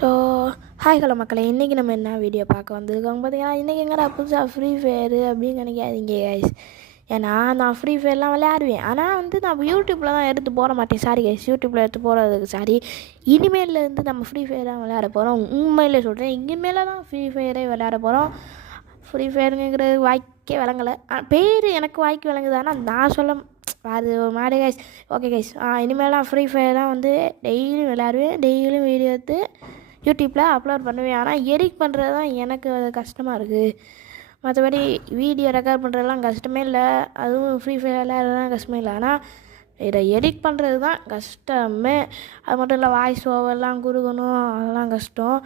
So hi hello மக்களே, இன்றைக்கி நம்ம என்ன வீடியோ பார்க்க வந்திருக்கோம் பார்த்தீங்கன்னா, இன்றைக்கி எங்கடா புதுசாக ஃப்ரீ ஃபயரு அப்படின்னு நினைக்காதீங்க கைஸ். ஏன்னா நான் ஃப்ரீ ஃபயர்லாம் விளையாடுவேன், ஆனால் வந்து நான் யூடியூப்பில் தான் எடுத்து போட மாட்டேன். சாரி கைஸ், யூடியூப்பில் எடுத்து போடுறதுக்கு சாரி. இனிமேலேருந்து நம்ம ஃப்ரீ ஃபயர் தான் விளையாட போகிறோம். உண்மையிலே சொல்கிறேன், இனிமேல் தான் ஃப்ரீ ஃபயரே விளையாட போகிறோம். ஃப்ரீ ஃபயருங்கிறது வாய்க்கே விளங்கலை, பேர் எனக்கு வாய்க்கு விளங்குது, ஆனால் நான் சொல்ல அது ஒரு மாதிரி கைஸ். ஓகே கைஸ், இனிமேலாம் ஃப்ரீ ஃபயர் தான் வந்து டெய்லியும் விளையாடுவேன், டெய்லியும் வீடியோ எடுத்து யூடியூப்பில் அப்லோட் பண்ணுவேன். ஆனால் எடிட் பண்ணுறது தான் எனக்கு அது கஷ்டமாக இருக்குது. மற்றபடி வீடியோ ரெக்கார்ட் பண்ணுறதுலாம் கஷ்டமே இல்லை, அதுவும் ஃப்ரீ ஃபயர் விளையாடுறதுலாம் கஷ்டமே இல்லை. ஆனால் இதை எடிட் பண்ணுறது தான் கஷ்டமே. அது மட்டும் இல்லை, வாய்ஸ் ஓவர்லாம் கொடுக்கணும், அதெல்லாம் கஷ்டம்.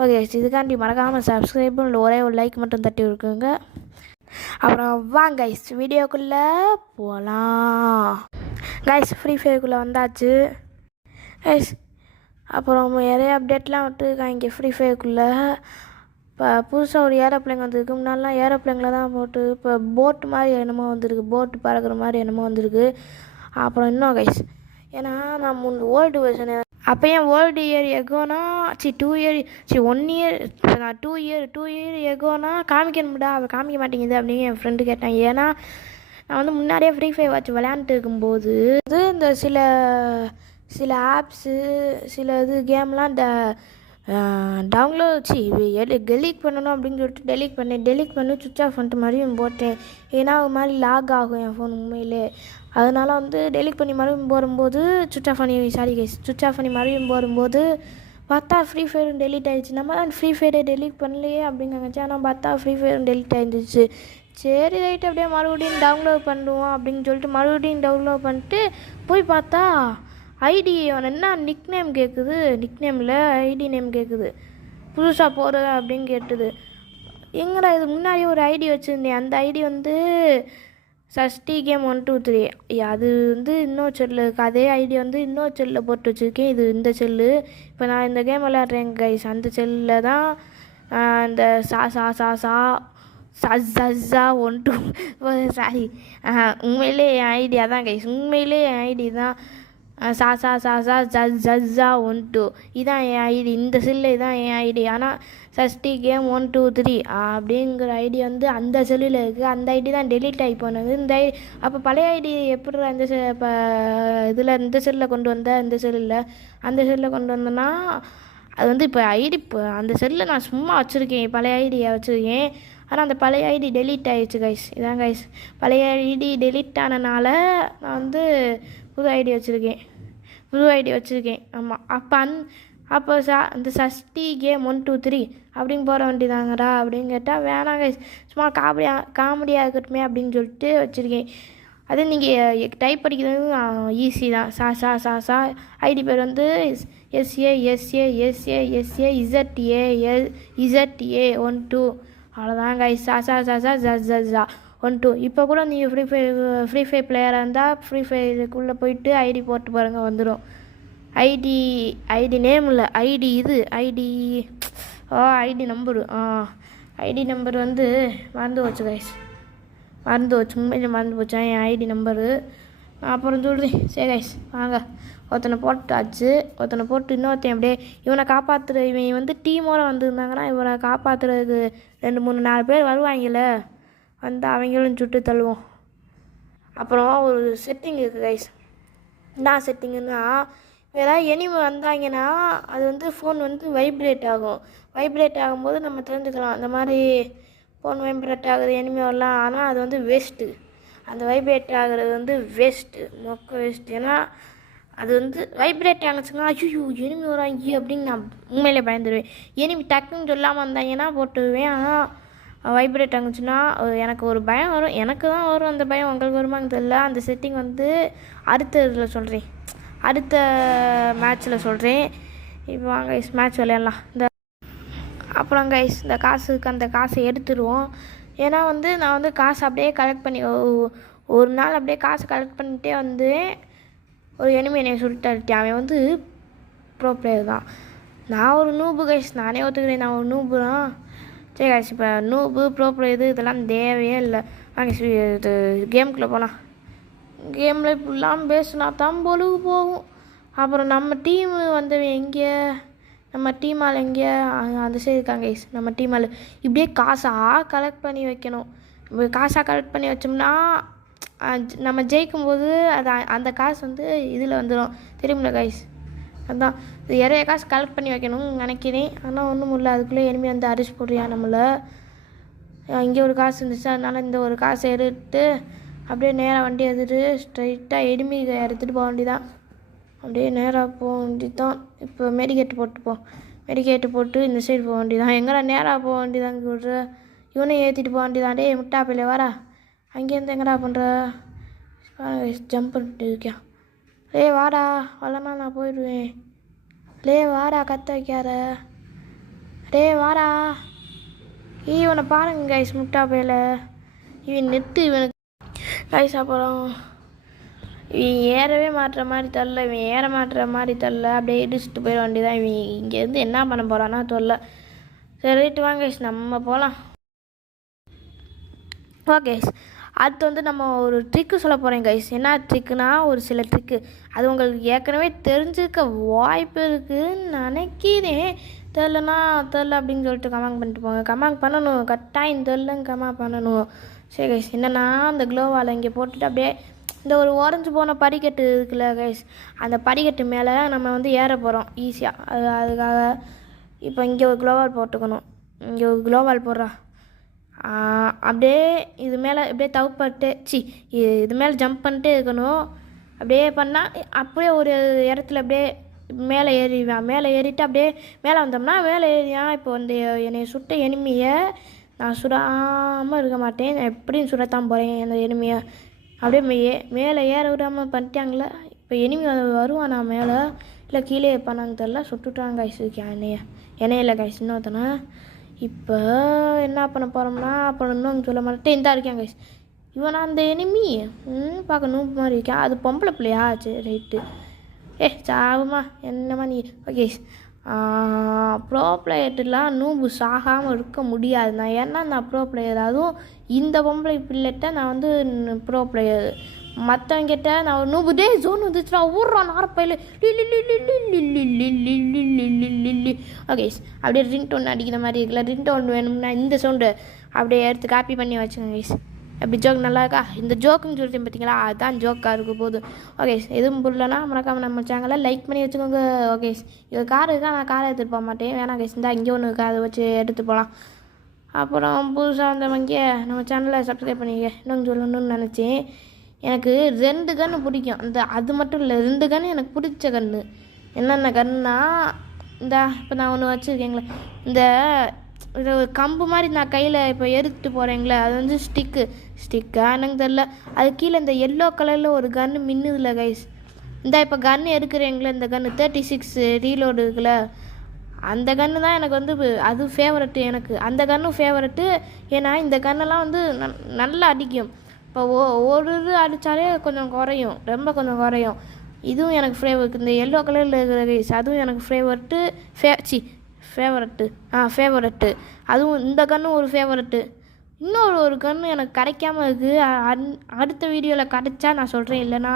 ஓகே, இதுக்காண்டி மறக்காமல் சப்ஸ்கிரைபும் இல்லை ஒரே ஒரு லைக் மட்டும் தட்டி இருக்குங்க. அப்புறம் வாங்க கைஸ், வீடியோக்குள்ளே போகலாம். கைஸ், ஃப்ரீ ஃபயருக்குள்ளே வந்தாச்சு கைஸ். அப்புறம் நிறைய அப்டேட்லாம் விட்டுருக்காங்க ஃப்ரீ ஃபயருக்குள்ளே. இப்போ புதுசாக ஒரு ஏரோப்ளேன் வந்திருக்கு. முன்னாடிலாம் ஏரோப்ளேனில் தான் போட்டு இப்போ போட்டு மாதிரி என்னமோ வந்திருக்கு, போட்டு பறக்கிற மாதிரி என்னமோ வந்திருக்கு. அப்புறம் இன்னும் கைஸ், ஏன்னா நான் ஓல்டு வெர்ஷனு அப்போயும் ஓல்டு இயர் எகோனா 1 இயர் நான் 2 இயர் எகோனா காமிக்கணும்டா, அவள் காமிக்க மாட்டேங்குது அப்படின்னு என் ஃப்ரெண்டு கேட்டான். ஏன்னா நான் வந்து முன்னாடியே ஃப்ரீ ஃபயர் வச்சு விளையாண்டுட்டு இருக்கும்போது இந்த சில ஆப்ஸு சில கேம்லாம் இந்த டவுன்லோட் டெலீட் பண்ணணும் அப்படின்னு சொல்லிட்டு டெலீட் பண்ணி சுவிட்ச் ஆஃப் பண்ணிட்டு மறுபடியும் போட்டேன். ஏன்னா ஒரு மாதிரி லாக் ஆகும் என் ஃபோன் உண்மையிலே. அதனால் வந்து டெலீட் பண்ணி மறுபடியும் போடும்போது சுவிட்ச் ஆஃப் பண்ணி மறுபடியும் போடும்போது பார்த்தா ஃப்ரீ ஃபயரும் டெலீட் ஆகிடுச்சு. நம்ம தான் ஃப்ரீ ஃபயரை டெலீட் பண்ணலையே அப்படின்னு நினச்சேன், ஆனால் பார்த்தா ஃப்ரீ ஃபயரும் டெலீட் ஆகிடுச்சு. சரி ரைட்டு, அப்படியே மறுபடியும் டவுன்லோட் பண்ணுவோம் அப்படின்னு சொல்லிட்டு மறுபடியும் டவுன்லோட் பண்ணிட்டு போய் பார்த்தா ஐடி என்ன நிக் நேம் கேட்குது, நிக் நேமில் ஐடி நேம் கேட்குது, புதுசாக போகிற அப்படின்னு கேட்டுது. எங்கடா இது, முன்னாடியே ஒரு ஐடி வச்சுருந்தேன், அந்த ஐடி வந்து சஷ்டி கேம் 123. அது வந்து இன்னொரு செல்லில் இருக்குது, அதே ஐடி வந்து இன்னொரு செல்லில் போட்டு வச்சுருக்கேன். இது இந்த செல்லு. இப்போ நான் இந்த கேம் விளையாடுறேன் கைஸ், அந்த செல்லில் தான் இந்த சா 12 சாரி, உண்மையிலே என் ஐடியா தான் கைஸ், உண்மையிலே என் ஐடி தான் சா 12 இதான் என் ஐடி. இந்த செல்லு தான் என் ஐடி. ஆனால் சஷ்டி கேம் 123 அப்படிங்கிற ஐடி வந்து அந்த செல்லில் இருக்குது. அந்த ஐடி தான் டெலீட் ஆகி போனது. இந்த அப்போ பழைய ஐடி எப்படி இந்த இப்போ இதில் இந்த செல்லில் கொண்டு வந்தேன், இந்த செல்லில் அந்த செல்லில் கொண்டு வந்தேன்னா அது வந்து இப்போ ஐடி இப்போ அந்த செல்லில் நான் சும்மா வச்சுருக்கேன், பழைய ஐடியை வச்சுருக்கேன். ஆனால் அந்த பழைய ஐடி டெலீட் ஆகிடுச்சு கைஸ். இதான் கைஸ், பழைய ஐடி டெலீட் ஆனனால நான் வந்து புது ஐடி வச்சுருக்கேன். ஆமாம், அப்போ அந்த சஷ்டி கேம் 123 அப்படின்னு போட வேண்டியதாங்கடா அப்படின்னு கேட்டால் வேணாம் கைஸ், சும்மா காமெடியாக இருக்கட்டுமே அப்படின்னு சொல்லிட்டு வச்சுருக்கேன். அது நீங்கள் டைப் படிக்கிறது ஈஸி தான். சா ஐடி பேர் வந்து SA 12 அவ்வளோதான் கைஸ். சா 12. இப்போ கூட நீங்கள் ஃப்ரீ ஃபயர் பிளேயராக இருந்தால் ஃப்ரீ ஃபயருக்குள்ளே போயிட்டு ஐடி போட்டு பாருங்கள், வந்துடும். ஐடி நேம் இல்லை, ஐடி நம்பரு வந்து மறந்து போச்சு கைஸ், உண்மையிலே மறந்து போச்சா என் ஐடி நம்பரு. அப்புறம் சொல்கிறேன். சரி கைஸ், வாங்க, ஒருத்தனை போட்டு இன்னொருத்தன் அப்படியே இவனை காப்பாற்றுற, இவன் வந்து டீமோட வந்துருந்தாங்கன்னா இவனை காப்பாற்றுறதுக்கு 2-3-4 பேர் வருவாங்கள்ல, வந்து அவங்களும் சுட்டு தள்ளுவோம். அப்புறம் ஒரு செட்டிங் இருக்குது கைஸ். என்ன செட்டிங்குன்னா, ஏதாவது எனிமி வந்தாங்கன்னா அது வந்து ஃபோன் வந்து வைப்ரேட் ஆகும்போது நம்ம தெரிஞ்சுக்கலாம், அந்த மாதிரி ஃபோன் வைப்ரேட் ஆகுது எனிமி வரலாம். ஆனால் அது வந்து வேஸ்ட்டு, அந்த வைப்ரேட் ஆகுறது வந்து வேஸ்ட்டு. ஏன்னா அது வந்து வைப்ரேட் ஆனிச்சுன்னா ஐயோ எனிமி வராங்க அப்படின்னு நான் உண்மையிலே பயந்துடுவேன். எனிமி டக்குன்னு சொல்லாமல் வந்தாங்கன்னா போட்டுருவேன். ஆனால் வைப்ரேட் ஆகுச்சுன்னா எனக்கு ஒரு பயம் வரும், எனக்கு தான் வரும் அந்த பயம், உங்களுக்கு வருமானு தெரியல. அந்த செட்டிங் வந்து அடுத்த மேட்ச்சில் சொல்கிறேன். இப்போ வாங்க கைஸ், மேட்ச் விளையாடலாம். அப்புறம் கைஸ், அந்த காசை எடுத்துருவோம். ஏன்னா வந்து நான் வந்து காசு அப்படியே கலெக்ட் பண்ணி ஒரு நாள் அப்படியே காசு கலெக்ட் பண்ணிகிட்டே வந்து ஒரு எனிமி என்னை சொல்லிட்டு அவன் வந்து ப்ரோ பிளேயர் தான். நான் ஒரு நூபு கைஸ், நானே ஒத்துக்கிறேன், நான் ஒரு நூபு தான். சரி கைஸ், இப்போ நூபு ப்ரோ பிளேயர் இதெல்லாம் தேவையே இல்லை. வாங்க இது கேமுக்குள்ளே போகலாம். கேமில் இப்படிலாம் பேசுனா தான் பொழுது போகும். அப்புறம் நம்ம டீமு வந்தவன் எங்கே, நம்ம டீம் ஆள் எங்கேயா அந்த சைடு இருக்காங்க கைஸ். நம்ம டீம் ஆள் இப்படியே காசாக கலெக்ட் பண்ணி வைக்கணும். காசாக கலெக்ட் பண்ணி வச்சோம்னா நம்ம ஜெயிக்கும்போது அது அந்த காசு வந்து இதில் வந்துடும் தெரியுமில்ல கைஸ். அதுதான் இது நிறைய காசு கலெக்ட் பண்ணி வைக்கணும்னு நினைக்கிறேன். ஆனால் ஒன்றும் இல்லை, அதுக்குள்ளே எனிமி வந்து அரிசி போடுறியா நம்மளை. இங்கே ஒரு காசு இருந்துச்சு, அதனால் இந்த ஒரு காசை எடுத்து அப்படியே நேராக வண்டி எடுத்துகிட்டு ஸ்ட்ரைட்டாக எனிமி எடுத்துகிட்டு போக வேண்டியதான். அப்படியே நேராக போக வேண்டியதான். இப்போ மெடிக்கேட்டு போட்டு இந்த சைடு போக வேண்டியதான். எங்கடா நேராக போக வேண்டியதான் விட்ற, இவனையும் ஏற்றிட்டு போக வேண்டியதான். டே முட்டா பிள்ளை வாரா, அங்கேருந்து எங்கடா பண்ணுற, ஜம்ப் பண்ணிட்டு இருக்கியா. வாடா வரலன்னா நான் போயிடுவேன். வாடா கற்று வைக்காத. வாடா. இவனை பாருங்க கைஸ், முட்டா பையில இவன் நெட்டு இவனுக்கு கைஸ். அப்புறம் இவன் ஏறவே மாட்டுற மாதிரி தெரில, அப்படியே இடிச்சுட்டு போயிட வேண்டியதான். இவன் இங்கேருந்து என்ன பண்ண போகிறான்னா தெரில. சரி ரைட்டு வாங்க கைஸ், நம்ம போகலாம். ஓகே அடுத்து வந்து நம்ம ஒரு ட்ரிக்கு சொல்ல போகிறேன் கைஸ். என்ன ட்ரிக்குனா ஒரு சில ட்ரிக்கு அது உங்களுக்கு ஏற்கனவே தெரிஞ்சுக்க வாய்ப்பு இருக்குதுன்னு நினைக்கிறேன். தெரில அப்படின்னு சொல்லிட்டு கமெண்ட் பண்ணிட்டு போங்க. கமெண்ட் பண்ணணும், கட்டாயம் தெரிலன்னு கமெண்ட் பண்ணணும். சரி கைஸ், என்னென்னா அந்த க்ளோவால் இங்கே போட்டுட்டு அப்படியே இந்த ஒரு உடஞ்சி போன படிக்கட்டு இருக்குல்ல கைஸ், அந்த படிக்கட்டு மேலே நம்ம வந்து ஏற போகிறோம் ஈஸியாக. அதுக்காக இப்போ இங்கே ஒரு க்ளோவால் போட்டுக்கணும். இங்கே ஒரு க்ளோவால் போடுறா, அப்படியே இது மேலே அப்படியே தவப்பட்டு இது மேலே ஜம்ப் பண்ணிட்டே இருக்கணும். அப்படியே பண்ணால் அப்படியே ஒரு இடத்துல அப்படியே மேலே ஏறிட்டு அப்படியே மேலே வந்தோம்னா மேலே ஏறியான். இப்போ வந்து என்னை சுட்ட எனிமியை நான் சுடாமல் இருக்க மாட்டேன், நான் எப்படியும் சுடத்தான் போகிறேன் அந்த எனிமியை. அப்படியே மேலே ஏற விடாமல் பண்ணிட்டாங்களே. இப்போ எனிமி வருவானா மேலே இல்லை கீழே இருப்பானான்னு தெரில. சுட்டுட்டாங்க கைஸ் என்னையில கைஸ் இன்னொருத்தனை. இப்போ என்ன பண்ண போகிறோம்னா அப்புறம் இன்னும் சொல்ல மாட்டேன். இந்த இருக்கேன் கைஸ், இவனா அந்த எனிமி பார்க்க நூப்பு மாதிரி இருக்கேன். அது பொம்பளை பிள்ளையா? சரி ரைட்டு. சாவுமா என்னம்மா நீ. ஓகே ப்ரோ பிளேயர்லாம் நூபு சாகாமல் இருக்க முடியாது. நான் ஏன்னா நான் ப்ரோ பிளேயர், அதுவும் இந்த பொம்பளை பிள்ளைகிட்ட நான் வந்து ப்ரோ பிளேயர். மற்றவங்கிட்ட நான் ஒரு நூபு டே ஜோன் வந்துச்சுன்னா ஊர்றான் நாரப்பையில். ஓகே அப்படியே ரிங்டோன் அடிக்கிற மாதிரி இருக்குல்ல, ரிங்டோன் வேணும்னா இந்த சவுண்டு அப்படியே எடுத்து காப்பி பண்ணி வச்சுக்கோங்க கைஸ். அப்படி ஜோக் நல்லா இருக்கா? இந்த ஜோக்குன்னு சொல்லிட்டு பார்த்தீங்களா, அதுதான் ஜோக்காக இருக்க போதும். ஓகே எதுவும் புரியலன்னா மறக்காமல் நம்ம சேனலை லைக் பண்ணி வச்சுக்கோங்க. ஓகே இது கார் இருக்கா, நான் காரை எடுத்துகிட்டு போக மாட்டேன். வேணாம் கைஸ், இந்த இங்கே ஒன்று இருக்கா, அதை வச்சு எடுத்து போகலாம். அப்புறம் புதுசாக வந்தவங்க நம்ம சேனலை சப்ஸ்கிரைப் பண்ணிக்க. இன்னொன்று சொல்லணும்னு நினச்சேன், எனக்கு 2 கன்று பிடிக்கும். அது மட்டும் இல்லை, 2 கன்று எனக்கு பிடிச்ச கன்று. என்னென்ன கன்றுனா இப்போ நான் ஒன்று வச்சுருக்கேங்களே, இந்த ஒரு கம்பு மாதிரி நான் கையில் இப்போ எடுத்துகிட்டு போகிறேங்களே, அது வந்து ஸ்டிக்கா எனக்கு தெரில. அது கீழே இந்த எல்லோ கலரில் ஒரு கன்று மின்னுதில்ல கைஸ். இப்போ கன்று எடுக்கிறீங்களே, இந்த கன்று 36 ரீலோடு இருக்குல்ல, அந்த கன்று தான் எனக்கு வந்து அது ஃபேவரெட்டு. எனக்கு அந்த கன்னும் ஃபேவரெட்டு. ஏன்னா இந்த கன்னெல்லாம் வந்து நல்லா அடிக்கும். இப்போ ஒரு அடித்தாலே கொஞ்சம் குறையும், ரொம்ப கொஞ்சம் குறையும். இதுவும் எனக்கு ஃபேவரெட். இந்த எல்லோ கலரில் இருக்கிற கைஸ் அதுவும் எனக்கு ஃபேவரெட்டு. அதுவும் இந்த கன்னும் ஒரு ஃபேவரெட்டு. இன்னொரு கன்று எனக்கு கிடைக்காமல் இருக்குது. அடுத்த வீடியோவில் கிடைச்சா நான் சொல்கிறேன், இல்லைனா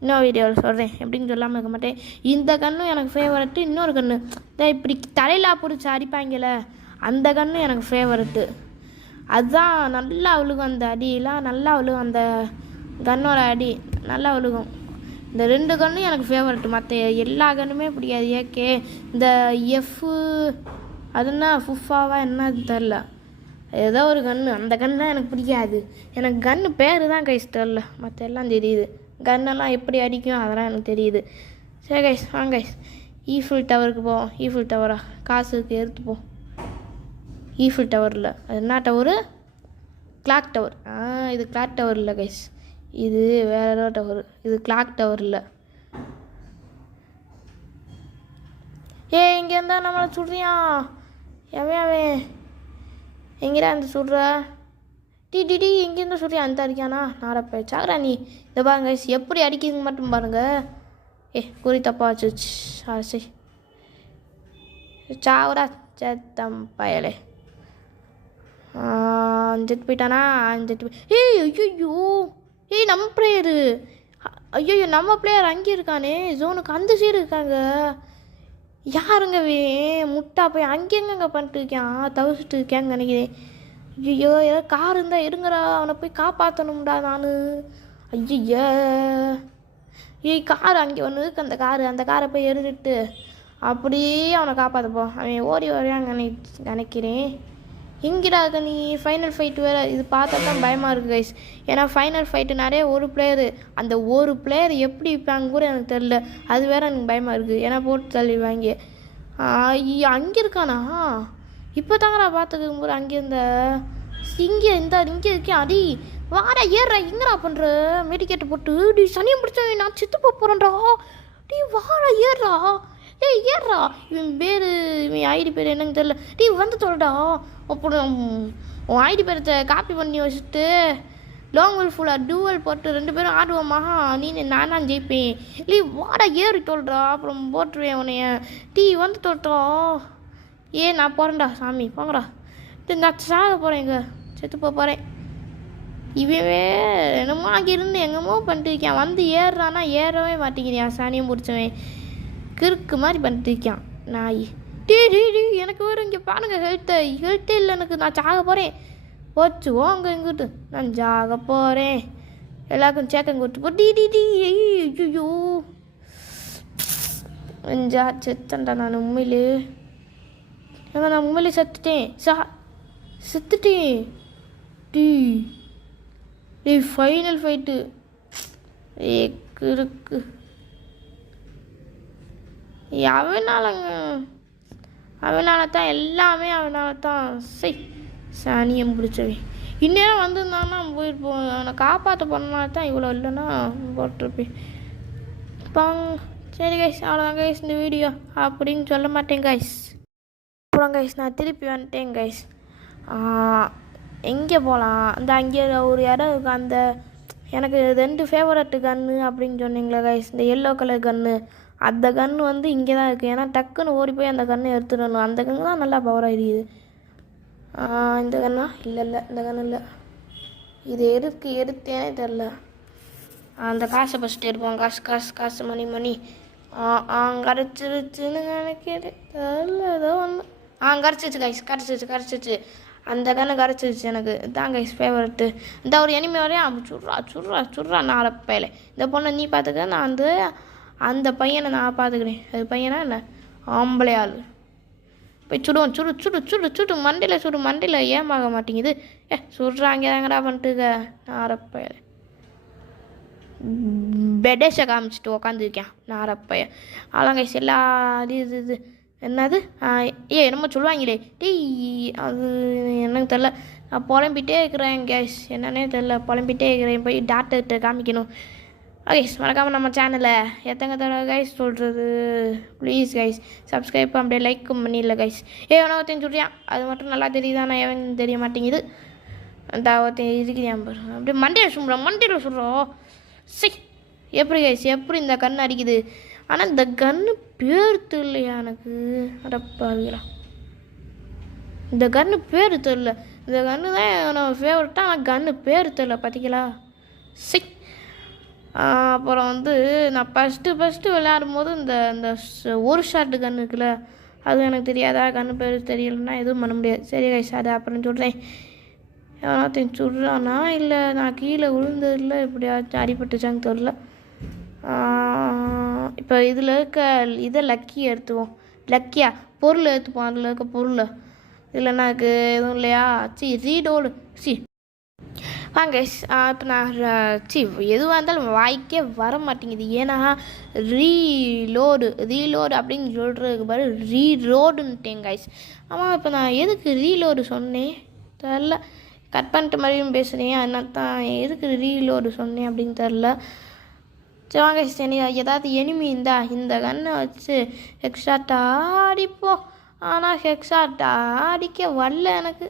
இன்னொரு வீடியோவில் சொல்கிறேன். எப்படின்னு சொல்லாமல் இருக்க மாட்டேன். இந்த கன்னும் எனக்கு ஃபேவரெட்டு. இன்னொரு கன்று இப்படி தலையில் பிடிச்சி அடிப்பாங்கல்ல, அந்த கன்று எனக்கு ஃபேவரெட்டு. அதுதான் நல்லா விழுகும், அந்த அடியெலாம் நல்லா விழுகும், அந்த கன்னோட அடி நல்லா விழுகும். இந்த 2 கன்னும் எனக்கு ஃபேவரெட்டு. மற்ற எல்லா கன்னுமே பிடிக்காது. ஏகே இந்த அதுன்னா ஃபுஃபாவா என்னன்னு தெரில, ஏதோ ஒரு கன்று, அந்த கன்று தான் எனக்கு பிடிக்காது. எனக்கு கன்று பேர் தான் கைஸ் தெரில, மற்ற எல்லாம் தெரியுது. கன்னெல்லாம் எப்படி அடிக்கும் அதெல்லாம் எனக்கு தெரியுது. சரி கைஸ் வாங்க கைஸ், ஈஃபில் டவருக்கு போவோம். ஈஃபில் டவரா காசுக்கு எடுத்துப்போம். ஈஃபில் டவரில் அது என்ன டவரு? Clock tower. இது கிளாக் டவர் இல்லை கைஸ், இது வேற ஏதோ டவர். இது கிளாக் டவர் இல்லை. இங்கே இருந்தால் நம்மளை சுடுறியான். அவன் எங்கடா இருந்து சுடுற? டி இங்கேருந்து சுடுறியா? அந்த அடிக்கானா நாரப்ப சாகரா நீ. இந்த பாருங்க கைஸ், எப்படி அடிக்கிறதுக்கு மட்டும் பாருங்க. குறி தப்பா வச்சு சரி சாவரா சேத்தம் பயலே. அஞ்சிட்டு போயிட்டானா? ஐயோ நம்ம பிளேயரு. ஐயோ நம்ம பிளேயர் அங்கே இருக்கானே, ஜோனுக்கு அந்த சைடு இருக்காங்க. யாருங்க முட்டா போய் அங்கெங்கங்க பண்ணிட்டு இருக்கான், தவிச்சிட்டு இருக்கேன்னு நினைக்கிறேன். ஐயோ ஏதோ கார் இருந்தால் இருங்கடா, அவனை போய் காப்பாற்றணும்டா நான். ஐயய்யா கார் அங்கே ஒன்று இருக்குது, அந்த காரை போய் எடுத்துட்டு அப்படியே அவனை காப்பாற்றப்போம். அவன் ஓடி வரையான்னு நினைக்கிறேன். எங்கடா இருக்க நீ? ஃபைனல் ஃபைட்டு வேறு, இது பார்த்தா தான் பயமாக இருக்குது கைஸ். ஏன்னா ஃபைனல் ஃபைட்டு நிறைய ஒரு பிளேயரு, அந்த ஒரு பிளேயர் எப்படி இருப்பாங்க கூட எனக்கு தெரில. அது வேறு எனக்கு பயமாக இருக்குது, ஏன்னா போட்டு தள்ளிடுவாங்க. அங்கே இருக்கானா? இப்போ தாங்க நான் பார்த்துக்கும் போது அங்கே இங்கே இருக்கேன். அடி வாடா ஏறா, எங்கடா பண்ணுற? மெடிக்கேட்டை போட்டு டி சனியம் பிடிச்ச நான் செத்து போகிறேன்டா. டி வாடா ஏறா, ஏறா. இவன் ஐடி பேர் என்னன்னு தெரியல. டி வந்து சொல்டா. அப்புறம் உன் ஐடி பேரத்தை காப்பி பண்ணி வச்சுட்டு லாங் ஃபுல்லாக டூவல் போட்டு 2 பேரும் ஆடுவோமா? நான் தான் ஜெயிப்பேன். வாடா ஏறி சொல்கிறா, அப்புறம் போட்டுருவேன் உன்னைய. டீ வந்து தொட்டா. நான் போகிறேன்டா சாமி, போங்கடா. நான் சாக போகிறேன், இங்கே செத்து போகிறேன். இவன் என்னமோ அங்கே இருந்து எங்கேமோ பண்ணிட்டு இருக்கான். வந்து ஏறுறானா ஏறவே மாட்டேங்கிறான், சாணியம் பிடிச்சவன் கிறுக்கு மாதிரி பண்ணிட்டு இருக்கான் நாய். டீ எனக்கு வேறு இங்கே பாருங்க, ஹெல்த்தே இல்லை எனக்கு. நான் சாக போகிறேன். போச்சு ஓங்க இங்கிட்டு, நான் சாக போகிறேன். எல்லாருக்கும் சேக்கம் கொடுத்து போ. டி ஐயோ செத்தண்டா நான் உண்மையிலே. நான் உண்மையிலே செத்துட்டேன். டீ ஃபைனல் ஃபைட்டு கிறுக்கு. அவனால தான் எல்லாமே, அவனால தான். சாணியம் பிடிச்சவன். இந்நேரம் வந்திருந்தான்னா போயிருப்போம். அவனை காப்பாற்ற பண்ணனால தான் இவ்வளோ, இல்லைன்னா போட்டிருப்பேன். சரி கைஸ், அவ்வளோதான் கைஸ் இந்த வீடியோ. அப்படின்னு சொல்ல மாட்டேன் கைஸ். அப்புறம் கைஸ் நான் திருப்பி வந்துட்டேன் கைஸ். எங்கே போகலாம்? அங்கே ஒரு இடம் இருக்குது. அந்த எனக்கு 2 ஃபேவரட்டு கன்று அப்படின்னு சொன்னீங்களே கைஸ், இந்த எல்லோ கலர் கன்று. அந்த கன்று வந்து இங்கே தான் இருக்குது. ஏன்னா டக்குன்னு ஓடி போய் அந்த கன்று எடுத்துடணும். அந்த கன்று தான் நல்லா பவராக இருக்குது. இந்த கண்ணா இல்லை இந்த கன்று இல்லை. இது எடுத்தேனே தெரில. அந்த காசை ஃபஸ்ட்டு எடுப்போம். காசு மணி கிடச்சிருச்சுன்னு நினைக்கிறேன். தெரில ஏதோ ஒன்று. கிடச்சிச்சு கைஸ், கிடச்சிச்சு. அந்த கண்ணு கிடச்சிருச்சு எனக்கு. தான் கைஸ் ஃபேவரட்டு. இந்த ஒரு எனிமே வரையும் சுட்றா நாரப்பையில. இந்த பொண்ணை நீ பார்த்துக்க, நான் அந்த பையனை நான் பார்த்துக்கிறேன். அது பையனா இல்லை ஆம்பளை ஆள். போய் சுடுவோம். சுடு மண்டையில் ஏமாக மாட்டேங்குது. சுடுறாங்க தாங்கடா பண்ணிட்டுக்க நாரப்பையில. பெடேஷை காமிச்சிட்டு உக்காந்துருக்கேன் நாரப்பைய. அவ்வளோ கைஸ் எல்லா இது என்னது என்னமோ சொல்லுவாங்களே அது எனக்கு தெரில. நான் புலம்பிகிட்டே இருக்கிறேன் கேஸ், என்னன்னே தெரில. புலம்பிகிட்டே இருக்கிறேன். போய் டாக்டர்கிட்ட காமிக்கணும். ஓகே மறக்காமல் நம்ம சேனலை எத்தனை தடவை கைஸ் சொல்கிறது, ப்ளீஸ் கைஸ் சப்ஸ்கிரைப் அப்படியே லைக்கும் பண்ணிடல கைஸ். ஒருத்தன் சொல்கிறான், அது மட்டும் நல்லா தெரியுதா? நான் எவன் தெரிய மாட்டேங்குது. அந்த ஒருத்தன் இருக்கிறான் பாரு, அப்படியே மண்டையில் சொல்கிறோம். எப்படி கைஸ், எப்படி இந்த கன்று அடிக்குது? ஆனால் இந்த கன்று பேர் தெரியலையா எனக்கு? அடப்பாவிங்களா, இந்த கன்று பேர் தெரியல. இந்த கன்று தான் என்னோட ஃபேவரட்டாக, ஆனால் கன்று பேர் தெரியல பார்த்தீங்களா? அப்புறம் வந்து நான் ஃபஸ்ட்டு விளையாடும் போது இந்த ஒரு ஷாட்டு கன்று இருக்குல்ல, அதுவும் எனக்கு தெரியாதா? கன்று பேர் தெரியலன்னா எதுவும் பண்ண முடியாது. சரி கைஸ், அது அப்புறம் சொல்கிறேன். எவனாத்தையும் சொல்கிறானா இல்லை நான் கீழே விழுந்ததில்ல, எப்படியாச்சும் அடிபட்டுச்சான்னு தெரில. இப்போ இதில் இருக்க இதை லக்கியை எடுத்துவோம். பொருள் எடுத்துப்போம். அதில் இருக்க பொருள் இதில் எனக்கு எதுவும் இல்லையா? ரீடோடு வாங்க இப்போ நான் எதுவாக இருந்தாலும் வாய்க்கே வர மாட்டேங்குது. ஏன்னா ரீலோடு அப்படின்னு சொல்கிறதுக்கு பதில் ரீரோடுன்ட்டேன் கைஸ். ஆமாம், இப்போ நான் எதுக்கு ரீலோடு சொன்னேன் தெரில. கட் பண்ணிட்டு மாதிரியும் பேசுகிறேன், அதனால தான் எதுக்கு ரீலோடு சொன்னேன் அப்படின்னு தெரில. சரி வாங்க ஏதாவது எனிமி இந்த கண்ணை வச்சு ஹெக்ஸாட்டா அடிப்போம். ஆனால் ஹெக்ஸாட்டா அடிக்க வரல எனக்கு.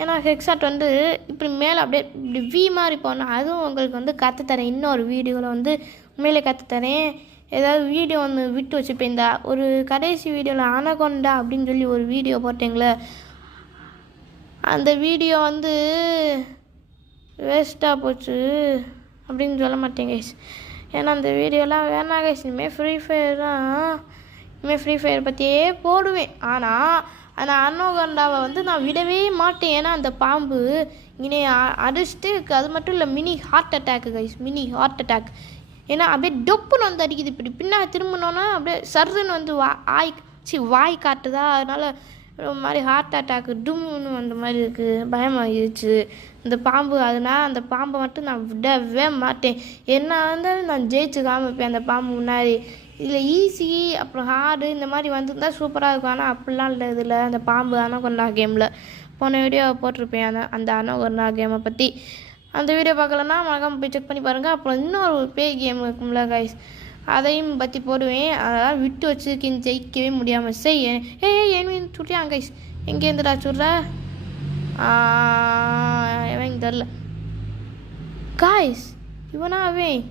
ஏன்னா ஹெக்ஸாட் வந்து இப்படி மேலே அப்படியே இப்படி வி மாதிரி போனால், அதுவும் உங்களுக்கு வந்து கற்றுத்தரேன். இன்னொரு வீடியோவில் வந்து உண்மையிலே கற்றுத்தரேன். ஏதாவது வீடியோ ஒன்று விட்டு வச்சுப்பேன். ஒரு கடைசி வீடியோவில் அனகொண்டா அப்படின்னு சொல்லி ஒரு வீடியோ போட்டேங்களே, அந்த வீடியோ வந்து வேஸ்ட்டாக போச்சு அப்படின்னு சொல்ல மாட்டேன் கைஸ். ஏன்னா அந்த வீடியோலாம் வேணாம் கைஸ். இனிமேல் ஃப்ரீ ஃபயர் தான் இனிமேல் ஃப்ரீ ஃபயர் பற்றியே போடுவேன். ஆனால் அந்த அனோகண்டாவை வந்து நான் விடவே மாட்டேன். ஏன்னா அந்த பாம்பு இங்கே அடிச்சுட்டு இருக்குது. அது மட்டும் இல்லை, mini heart attack guys, mini heart attack. ஏன்னா அப்படியே டொப்புன்னு வந்து அடிக்குது. இப்படி பின்னாடி திரும்பினோன்னா அப்படியே சர்ன்னு வந்து வாய் காட்டுதா. அதனால் ஒரு மாதிரி ஹார்ட் அட்டாக்கு டும்னு அந்த மாதிரி இருக்குது. பயமாகிடுச்சு இந்த பாம்பு. அதனால் அந்த பாம்பை மட்டும் நான் விடவே மாட்டேன். என்ன இருந்தாலும் நான் ஜெயிச்சு காமிப்பேன் அந்த பாம்பு முன்னாடி. இதில் ஈஸி அப்புறம் ஹார்டு இந்த மாதிரி வந்துருந்தால் சூப்பராக இருக்கும். ஆனால் அப்படிலாம் இல்லை இதில். அந்த பாம்பு அனோகொண்டா கேமில் போன வீடியோ போட்டிருப்பேன் அந்த அனோகொண்டா கேமை பற்றி. அந்த வீடியோ பார்க்கலன்னா மறக்காம போய் செக் பண்ணி பாருங்கள். அப்புறம் இன்னொரு பேய் கேம் இருக்கும்ல கைஸ், அதையும் பற்றி போடுவேன். அதெல்லாம் விட்டு வச்சுருக்கேன், ஜெயிக்கவே முடியாமல். சரி ஏன் சுட்டியாங்க கைஸ், எங்கேருந்துடா சுடுற? அவன் தெரில காய்ஸ், இவனா அவன்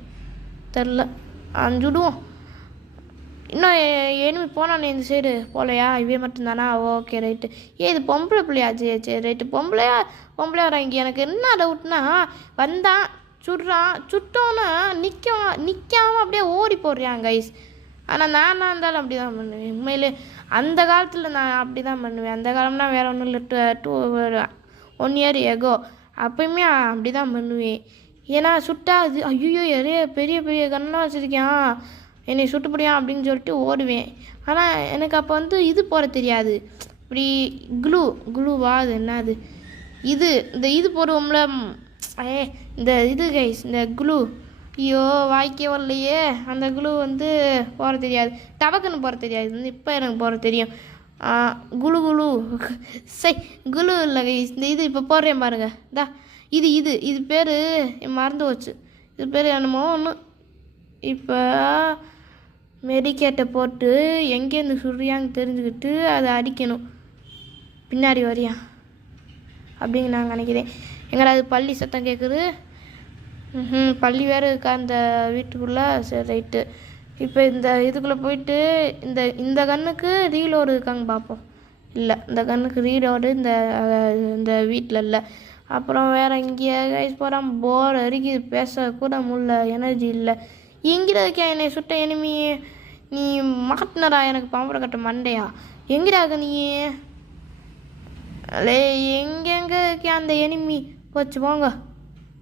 தெரில. சுடுவோம். இன்னும் எனிமி போனானே இந்த சைடு போகலையா? இவே மட்டும்தானா? Okay right. இது பொம்பளை பிள்ளையா? சரி ரைட்டு. பொம்பளையா வராங்க. எனக்கு என்ன டவுட்னா, வந்தான் சுட்டோன்னா நிற்காமல் அப்படியே ஓடி போடுறான் கைஸ். ஆனால் நானாக இருந்தாலும் அப்படி தான் பண்ணுவேன். உண்மையிலே அந்த காலத்தில் நான் அப்படி தான் பண்ணுவேன். அந்த காலம்னா வேறு ஒன்றும் இல்லை, 1 year ago அப்போயுமே அப்படி தான் பண்ணுவேன். ஏன்னா சுட்டா அது ஐயோ நிறைய பெரிய பெரிய கண்ணெலாம் வச்சுருக்கேன், என்னை சுட்டுப்படியான் அப்படின்னு சொல்லிட்டு ஓடுவேன். ஆனால் எனக்கு அப்போ வந்து இது போட தெரியாது. இப்படி குளூவா அது என்னது இது போடுவோம்ல, இந்த இது கைஸ், இந்த குளூ. ஐயோ வாய்க்கே வரலையே. அந்த குளூ வந்து போட தெரியாது, டபக்குன்னு போட தெரியாது. இப்போ எனக்கு போட தெரியும். குளு குளு இல்லை கைஸ், இந்த இது இப்போ போடுறேன் பாருங்க. இது பேர் மறந்து போச்சு. இது பேர் என்னமோ ஒன்று. இப்போ மெடிக்கேட்டை போட்டு எங்கேருந்து சுடுறியான்னு தெரிஞ்சுக்கிட்டு அதை அடிக்கணும். பின்னாடி வரியா அப்படிங்க நான் நினைக்கிறேன். எங்கடா அது பள்ளி சத்தம் கேட்குது? பள்ளி வேறு இருக்கா அந்த வீட்டுக்குள்ளே? சரி ரைட்டு. இப்போ இந்த இதுக்குள்ளே போயிட்டு இந்த கண்ணுக்கு ரீலோடு இருக்காங்க பார்ப்போம். இல்லை, இந்த கண்ணுக்கு ரீலோடு இந்த வீட்டில் இல்லை. அப்புறம் வேறு இங்கே கைஸ் போகிறான். போர் அடிக்குது, பேசக்கூட முடியல, எனர்ஜி இல்லை. எங்கிட்ட இருக்கா என்னை சுட்ட எனிமி? நீ மாட்டினடா எனக்கு பாம்பரை கட்ட மண்டையா? எங்கிடாக்க நீ? அல்லே எங்கெங்கே இருக்கா அந்த எனிமி? போச்சு போங்க.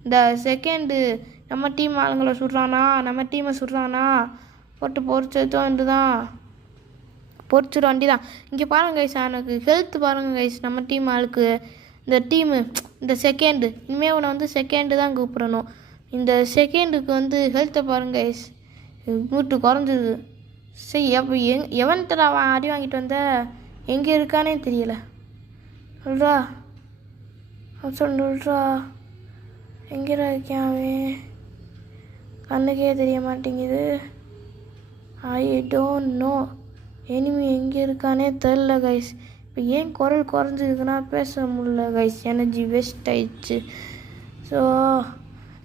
இந்த செகண்டு நம்ம டீம் ஆளுங்களை சுடுறானா, நம்ம டீமை சுடுறானா? போட்டு பொறிச்சது வந்து தான் பொறிச்சிடும் வண்டி தான். இங்கே பாருங்கள் கைஸ், எனக்கு ஹெல்த் பாருங்கள் கைஸ். நம்ம டீம் ஆளுக்கு இந்த டீமு இந்த செகண்டு, இனிமேல் உன்னை வந்து செகண்டு தான் கூப்பிடணும். இந்த செகண்டுக்கு வந்து ஹெல்த்தை பாருங்க கைஸ், மூட்டு குறைஞ்சிது. சரி அப்போ எவன்கிட்ட அவன் அடி வாங்கிட்டு வந்த? எங்கே இருக்கானே தெரியல. சொல்றா சொல்றா, எங்கேடா இருக்கான் அவன்? கண்ணுக்கே தெரிய மாட்டேங்குது. I don't know. எனிமி எங்கே இருக்கானே தெரில கைஸ். இப்போ ஏன் குரல் குறைஞ்சிருக்குன்னா பேச முடியல கைஸ், எனர்ஜி வேஸ்ட் ஆயிடுச்சு. ஸோ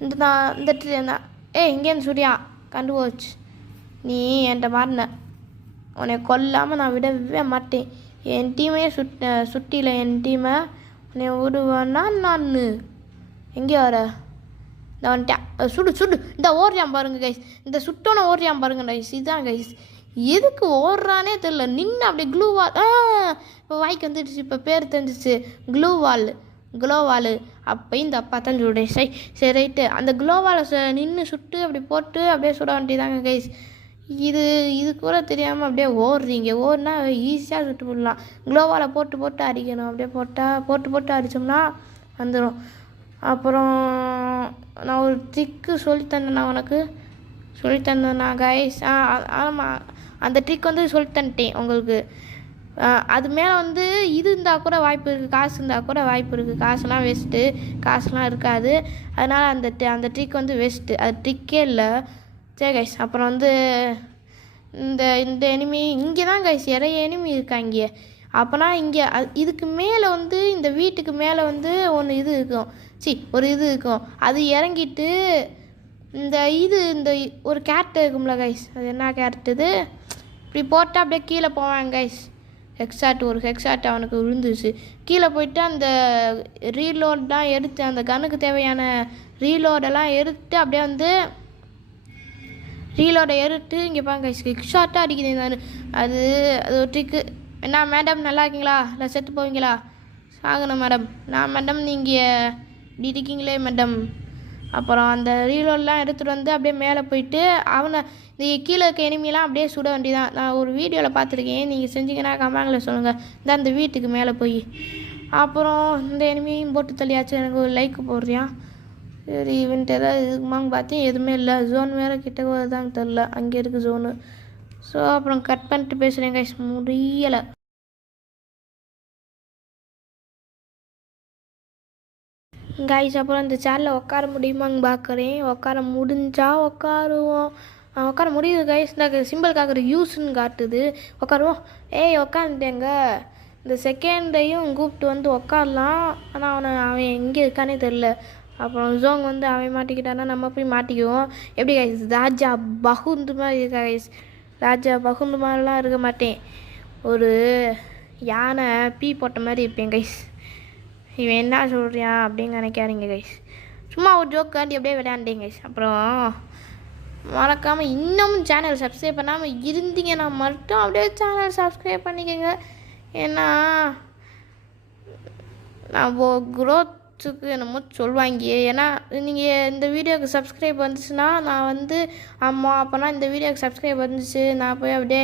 இந்த இங்கேருந்து சுடியா கண்டுபோச்சு. நீ என்கிட்ட மாட்டின, உன்னை கொல்லாமல் நான் விடவே மாட்டேன். என் டீமையே சுட்டியில் என் டீமை உன்னை விடுவேன்னா நான் எங்கே வர? இந்த வந்துட்டேன். சுடு இந்த ஓடுறான் பாருங்க கைஸ், இந்த சுட்டோன்னு ஓடுறான் பாருங்க கைஸ். இதுதான் கைஸ், எதுக்கு ஓடுறானே தெரில. நின்று அப்படியே க்ளூவால் இப்போ வாய்க்கு வந்துடுச்சு. இப்போ பேர் தெரிஞ்சிச்சு, க்ளோவால். அப்போ இந்த அப்பா தான் சுடேன். சரி ரைட்டு. அந்த க்ளோவால் நின்று சுட்டு அப்படி போட்டு அப்படியே சுட வேண்டியதாங்க கைஸ். இது கூட தெரியாமல் அப்படியே ஓடுறீங்க. ஓடுனா ஈஸியாக சுட்டு போடலாம். க்ளோவால் போட்டு அடிக்கணும். அப்படியே போட்டு அடித்தோம்னா வந்துடும். அப்புறம் நான் ஒரு ட்ரிக்கு சொல்லித்தந்தேண்ணா உனக்கு, சொல்லித்தந்தேண்ணா கைஸ். ஆமாம், அந்த ட்ரிக் வந்து சொல்லித்தந்துட்டேன் உங்களுக்கு. அது மேலே வந்து இது இருந்தால் கூட வாய்ப்பு இருக்குது, காசு இருந்தால் கூட வாய்ப்பு இருக்குது. காசுலாம் வேஸ்ட்டு, காசுலாம் இருக்காது. அதனால் அந்த ட்ரிக் வந்து வேஸ்ட்டு, அது ட்ரிக்கே இல்லை. சரி கைஸ், அப்புறம் வந்து இந்த எனிமி இங்கே தான் கைஸ் நிறைய எனிமி இருக்காங்க. அப்போனா இங்கே இதுக்கு மேலே வந்து இந்த வீட்டுக்கு மேலே வந்து இது இருக்கும். அது இறங்கிட்டு இந்த ஒரு கேரக்டர் இருக்கும்ல கைஸ், அது என்ன கேரக்டர் இது? இப்படி போட்டால் அப்படியே கீழே போவாங்க கைஸ். ஒரு ஹெக்ஸாட் அவனுக்கு விழுந்துச்சு. கீழே போயிட்டு அந்த ரீலோடெலாம் எடுத்து, அந்த கனுக்கு தேவையான ரீலோடெல்லாம் எடுத்து அப்படியே வந்து ரீலோட ஏறிட்டு இங்கே பாருங்க ஸ்கிக் ஷாட்டாக அடிக்குது நான் அது அது ஒரு ட்ரிக்கு. என்ன மேடம் நல்லா இருக்கீங்களா? இல்லை செத்து போவீங்களா? சாகணும் மேடம். நான் மேடம் நீங்கள் இப்படி இருக்கீங்களே மேடம். அப்புறம் அந்த ரீலோடெலாம் எடுத்துகிட்டு வந்து அப்படியே மேலே போயிட்டு அவனை இந்த கீழே இருக்க எனிமிலாம் அப்படியே சுட வேண்டியதான். நான் ஒரு வீடியோவில் பார்த்துருக்கேன், நீங்கள் செஞ்சீங்கன்னா கமெண்டில் சொல்லுங்கள். இந்த அந்த வீட்டுக்கு மேலே போய் அப்புறம் இந்த எனிமியும் போட்டு தள்ளியாச்சு. எனக்கு ஒரு லைக் போடுறியா? சரி இவன்ட்டு ஏதாவது இருக்குமான்னு பார்த்தேன், எதுவுமே இல்லை. ஜோன் வேறு கிட்ட வருதான்னு தெரில, அங்கே இருக்குது ஜோனு. ஸோ அப்புறம் கட் பண்ணிட்டு பேசுகிறேன் கைஸ், முடியலை. கைஸ் அப்புறம் இந்த சேரில் உட்கார முடியுமான்னு பார்க்குறேன். உட்கார முடிஞ்சா உட்காருவோம். உட்கார முடியுது கைஸ். இந்த சிம்பிள் காக்கிற யூஸ்ன்னு காட்டுது. உட்காருவோம். ஏய் உட்காந்துட்டேங்க. இந்த செகண்டையும் கூப்பிட்டு வந்து உட்காரலாம். ஆனால் அவன் எங்கே இருக்கானே தெரில. அப்புறம் ஜோங் வந்து அவன் மாட்டிக்கிட்டானா நம்ம போய் மாட்டிக்குவோம். எப்படி கைஸ் ராஜா பகுந்து மாதிரி இருக்கா கைஸ்? ராஜா பகுந்து மாதிரிலாம் இருக்க மாட்டேன், ஒரு யானை பீ போட்ட மாதிரி இருப்பேன் கைஸ். இவன் என்ன சொல்கிறான் அப்படின்னு நினைக்காதீங்க கைஸ், சும்மா ஒரு ஜோக்காண்டி அப்படியே விளையாண்டேன் கைஸ். அப்புறம் மறக்காமல் இன்னமும் சேனல் சப்ஸ்கிரைப் பண்ணாமல் இருந்தீங்கன்னா மட்டும் அப்படியே சேனல் சப்ஸ்கிரைப் பண்ணிக்கோங்க. ஏன்னா நான் க்ரோத்துக்கு என்னமோ சொல்லுவாங்க. ஏன்னா நீங்கள் இந்த வீடியோவுக்கு சப்ஸ்கிரைப் வந்துச்சுன்னா நான் வந்து ஆமாம் அப்போனா இந்த வீடியோவுக்கு சப்ஸ்கிரைப் வந்துச்சு நான் போய் அப்படியே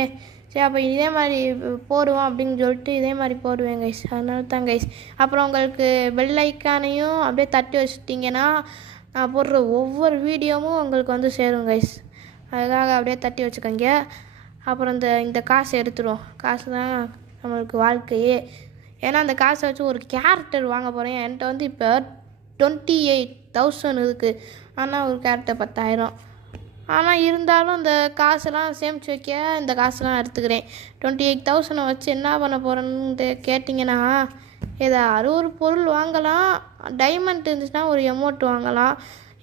சரி அப்போ இதே மாதிரி போடுவோம் அப்படின்னு சொல்லிட்டு இதே மாதிரி போடுவேன் கைஸ். அதனால தான் கைஸ். அப்புறம் உங்களுக்கு பெல் ஐக்கானையும் அப்படியே தட்டி வச்சுட்டிங்கன்னா நான் போடுற ஒவ்வொரு வீடியோவும் உங்களுக்கு வந்து சேரும் கைஸ். அதுக்காக அப்படியே தட்டி வச்சுக்கோங்க. அப்புறம் இந்த காசை எடுத்துருவோம். காசு தான் நம்மளுக்கு வாழ்க்கையே. ஏன்னா அந்த காசை வச்சு ஒரு கேரக்டர் வாங்க போகிறேன். என்கிட்ட வந்து இப்போ 28,000 இருக்குது. ஆனால் ஒரு கேரக்டர் 10,000. ஆனால் இருந்தாலும் இந்த காசெல்லாம் சேமித்து வைக்க இந்த காசெல்லாம் எடுத்துக்கிறேன். 28,000 வச்சு என்ன பண்ண போகிறேன்னு கேட்டிங்கன்னா ஏதாவது ஒரு பொருள் வாங்கலாம். டைமண்ட் இருந்துச்சுன்னா ஒரு எமௌண்ட் வாங்கலாம்.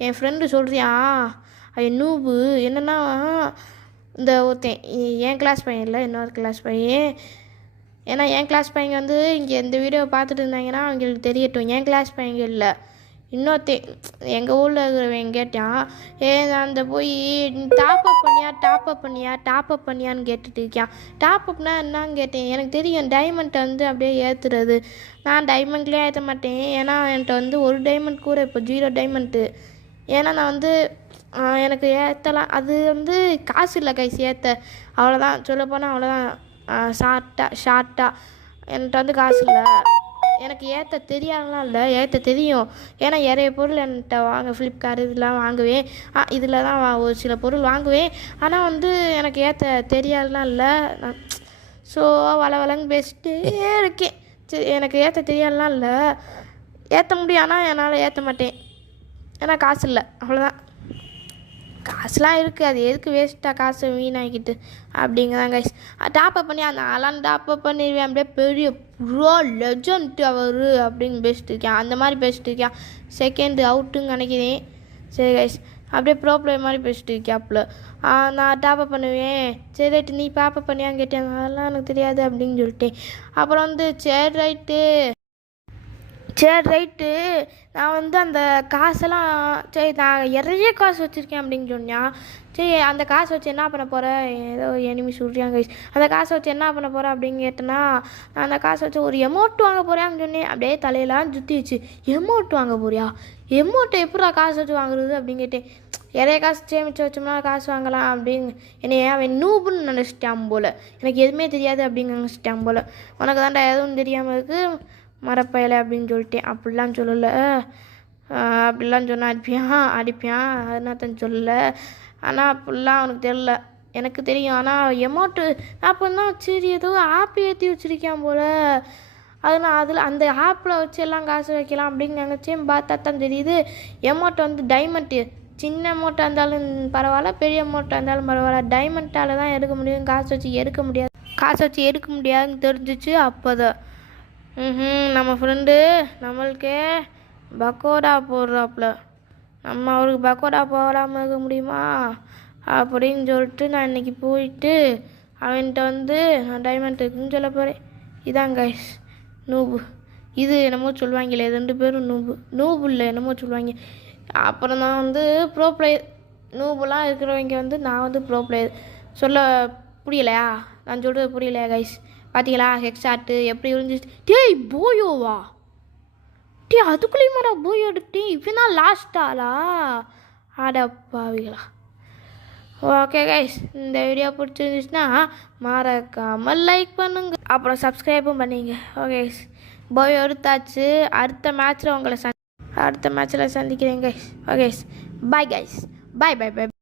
என் ஃப்ரெண்டு சொல்கிறியா அவன் நூபு என்னென்னா இந்த ஒருத்தன் என் கிளாஸ் பையன் இல்லை இன்னொரு கிளாஸ் பையன். ஏன்னா என் கிளாஸ் பையன் வந்து இங்கே இந்த வீடியோவை பார்த்துட்டு இருந்தாங்கன்னா அவங்களுக்கு தெரியட்டும், என் கிளாஸ் பையங்க இல்லை இன்னொருத்தன் எங்கள் ஊரில் இருக்கிறவன் கேட்டான். நான் அந்த போய் டாப் அப் பண்ணியான்னு கேட்டுட்டு இருக்கான். டாப் அப்னா என்னான்னு கேட்டேன். எனக்கு தெரியும் டைமண்ட்டை வந்து அப்படியே ஏற்றுறது. நான் டைமண்ட்லேயே ஏற்ற மாட்டேன். ஏன்னா என்கிட்ட வந்து ஒரு டைமண்ட் கூட இப்போ 0 டைமண்ட்டு. ஏன்னா நான் வந்து எனக்கு ஏற்றலாம், அது வந்து காசு இல்லை கைஸ் ஏற்ற. அவ்வளோதான் சொல்லப்போனால் அவ்வளோதான். ஷார்ட்டாக என்கிட்ட வந்து காசு இல்லை. எனக்கு ஏற்ற தெரியாதலாம் இல்லை, ஏற்ற தெரியும். ஏன்னா நிறைய பொருள் என்கிட்ட ஃப்ளிப்கார்ட் இதெல்லாம் வாங்குவேன். இதில் தான் ஒரு சில பொருள் வாங்குவேன். ஆனால் வந்து எனக்கு ஏற்ற தெரியாதலாம் இல்லை. ஸோ வளன்னு பேசிட்டே இருக்கேன். சரி எனக்கு ஏற்ற தெரியாதலாம் இல்லை, ஏற்ற முடியும். ஆனால் என்னால் ஏற்ற மாட்டேன் ஏன்னா காசு இல்லை, அவ்வளோதான். காசுலாம் இருக்குது, அது எதுக்கு வேஸ்ட்டாக காசு வீணாகிக்கிட்டு அப்படிங்கிறதான் கைஸ். டாப்அப் பண்ணி அந்த ஆளான் டாப்அப் பண்ணிடுவேன். அப்படியே பெரிய ப்ரோ லெஜண்ட் அவர் அப்படின்னு பேசிட்டு இருக்கேன். அந்த மாதிரி பேசிட்டு இருக்கேன். செகண்ட் அவுட்டுன்னு நினைக்கிறேன். சரி கைஸ் அப்படியே ப்ரோ பிளே மாதிரி பேசிட்டு இருக்காப்புல. நான் டாப்அப் பண்ணுவேன். சரி ரைட்டு நீ டாப்அப் பண்ணியான்னு கேட்டேன். அதெல்லாம் எனக்கு தெரியாது அப்படின்னு சொல்லிட்டேன். அப்புறம் வந்து சரி ரைட்டு நான் வந்து அந்த காசெல்லாம் சரி நான் நிறைய காசு வச்சுருக்கேன் அப்படின்னு சொன்னான். சரி அந்த காசை வச்சு என்ன பண்ண போகிறேன், ஏதோ எனிமி சொல்கிறாங்க கைஸ். அந்த காசை வச்சு என்ன பண்ண போகிறேன் அப்படின்னு கேட்டேன்னா நான் அந்த காசை வச்சு ஒரு எமௌண்ட் வாங்க போகிறேன்னு சொன்னேன். அப்படியே தலையெல்லாம் சுற்றிச்சு. எமௌண்ட் வாங்க போறியா? எமௌண்ட்டை எப்படா காசு வச்சு வாங்குறது அப்படின்னு கேட்டேன். நிறைய காசு சேமித்து வச்சோம்னா காசு வாங்கலாம் அப்படின்னு என்னைய அவன் நூபுன்னு நினச்சிட்டான் போல். எனக்கு எதுவுமே தெரியாது அப்படின்னு நினச்சிட்டான் போல். உனக்கு தாண்டா எதுவும் தெரியாமல் இருக்குது மரப்பயலை அப்படின்னு சொல்லிட்டேன். அப்படிலாம் சொல்லலை. அப்படிலாம் சொன்னால் அடிப்பியான் அதனால்தான் சொல்லலை. ஆனால் அப்படிலாம் அவனுக்கு தெரில, எனக்கு தெரியும். ஆனால் எமௌண்ட்டு அப்போ தான் சரி ஏதோ ஆப் ஏற்றி வச்சுருக்கான் போல். அதனால் அதில் அந்த ஆப்பில் வச்சு எல்லாம் காசு வைக்கலாம் அப்படின்னு நினச்சேன். பார்த்தா தான் தெரியுது எமௌண்ட் வந்து டைமண்ட்டு. சின்ன அமௌண்ட்டாக இருந்தாலும் பரவாயில்ல, பெரிய அமௌண்ட்டாக இருந்தாலும் பரவாயில்ல, டைமண்ட்டால் தான் எடுக்க முடியும், காசு வச்சு எடுக்க முடியாதுன்னு தெரிஞ்சிச்சு. அப்போ தான் நம்ம ஃப்ரெண்டு நம்மளுக்கே பக்கோடா போடுறாப்புல. நம்ம அவருக்கு பக்கோடா போடாமல் இருக்க முடியுமா அப்படின்னு சொல்லிட்டு நான் இன்றைக்கி போயிட்டு அவன்கிட்ட வந்து நான் டைமண்ட் இருக்குன்னு சொல்ல போகிறேன். இதான் கைஸ் நூபு. இது என்னமோ சொல்லுவாங்களே 2 பேரும் நூபு இல்லை என்னமோ சொல்லுவாங்க. அப்புறம் நான் வந்து ப்ரோ பிளேயர். நூபெல்லாம் இருக்கிறவங்க வந்து நான் வந்து ப்ரோ பிளேயர் சொல்ல புரியலையா? நான் சொல்கிறது புரியலையா கைஸ்? பார்த்தீங்களா ஹெக்ஸாட்டு எப்படி இருந்துச்சு? டேய் போயோவா? டே அதுக்குள்ளேயுமாடா போய் எடுத்தேன். இப்போ தான் லாஸ்ட்டாலா? அடப்பாவிகளா. ஓகே கைஸ், இந்த வீடியோ பிடிச்சிருந்துச்சுன்னா மறக்காமல் லைக் பண்ணுங்க, அப்புறம் சப்ஸ்கிரைபும் பண்ணிங்க. ஓகே போய் எடுத்தாச்சு. அடுத்த மேட்ச்சில் சந்திக்கிறேன் guys. Okay bye guys. Bye bye பாய்.